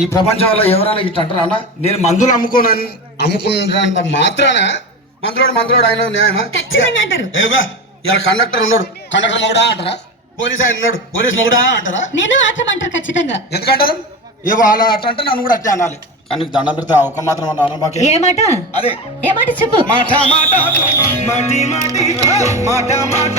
ఈ ప్రపంచంలో ఎవరైనా ఇట్లా అంటారా అన్న? నేను మందులు అమ్ముకున్నంత మాత్రాన మందులోడు ఆయన న్యాయమా? ఖచ్చితంగా అంటారు. ఏవా ఇలా కండక్టర్ ఉన్నాడు, కండక్టర్ మొగుడా అంటారా? పోలీస్ ఆయన ఉన్నాడు, పోలీస్ మొగుడా అంటారా? నేను మాత్రం అంటారు ఖచ్చితంగా. ఎందుకంటారు? ఏవో అలా అట్లా అంటే నన్ను కూడా అట్టే అనాలి. కానీ దండం పెడితే ఒక మాత్రం అన్నా బాకే. ఏ మాట? అదే ఏ మాట చెప్పు. మాట మాట మాటి మాటి మాట మాట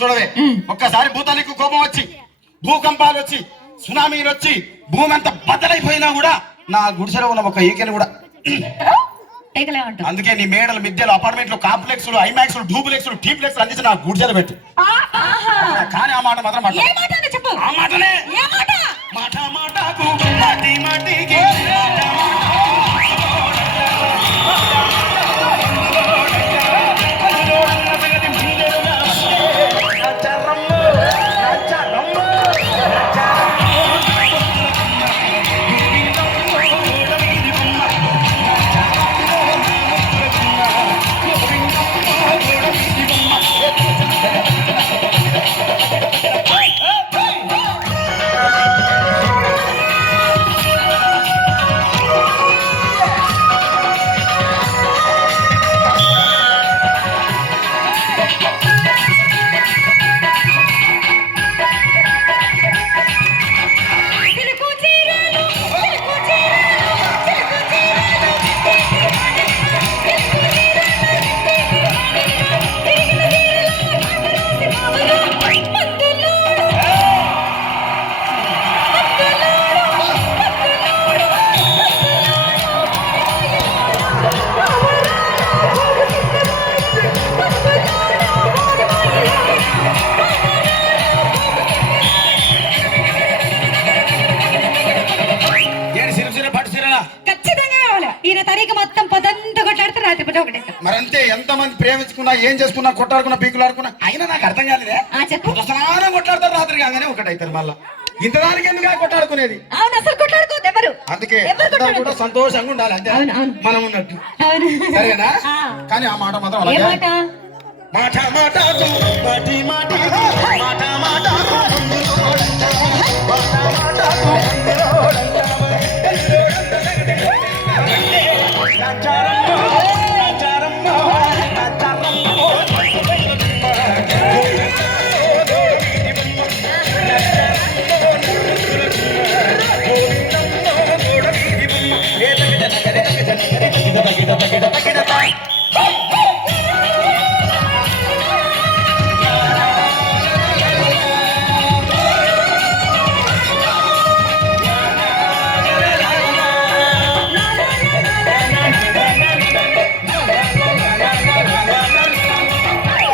చూడవే. ఒక్కసారి భూతానికి కోపం వచ్చి, భూకంపాలు వచ్చి, సునామీలు వచ్చి, భూమి అంతా బద్దలైపోయినా కూడా నా గుడిసెలో ఉన్న ఒక ఈకెని కూడా. అందుకే నీ మేడలు, మిద్దెలు, అపార్ట్మెంట్లు, కాంప్లెక్స్, ఐమాక్స్, డూప్లెక్స్, టీప్లెక్స్ అందించి నా గుడిసెలు పెట్టు. కానీ ఆ మాట మాత్రం ఆ మాటనే మాట మాటకు మాటి మాటికి మరంతే. ఎంతమంది ప్రేమించుకున్నా, ఏం చేసుకున్నా, కొట్టాడుకున్నా, పీకులాడుకున్నా అయినా నాకు అర్థం కాలేదే. స్నానం కొట్లాడతారు, రాత్రి కాగానే ఒకటైతారు. మళ్ళా ఇంతదానికి ఎందుకు కొట్టాడుకునేది? అందుకే కూడా సంతోషంగా ఉండాలి, అంతే మనం ఉన్నట్టు. సరేనా? కానీ ఆ మాట మాత్రం అలాగే మాట మాట మాటి మాటి మాట మాట మాట